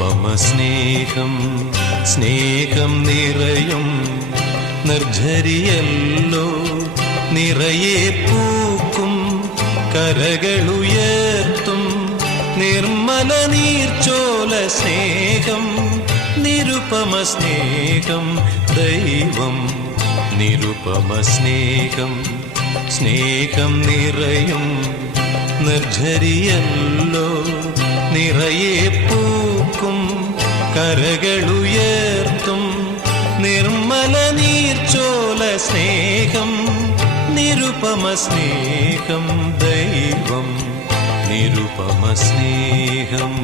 നിരുപമ സ്നേഹം സ്നേഹം നിറയും നിർജ്ജരിയല്ലോ നിറയെ പൂക്കും കരകളുയർത്തും നിർമ്മല നീർച്ചോല സ്നേഹം നിരുപമ സ്നേഹം ദൈവം നിരുപമ സ്നേഹം സ്നേഹം നിറയും നിർജ്ജരിയല്ലോ നിറയെ പൂക്കും കരകളുയർത്തും നിർമ്മല നീർച്ചോല സ്നേഹം നിരുപമ സ്നേഹം ദൈവം നിരുപമ സ്നേഹം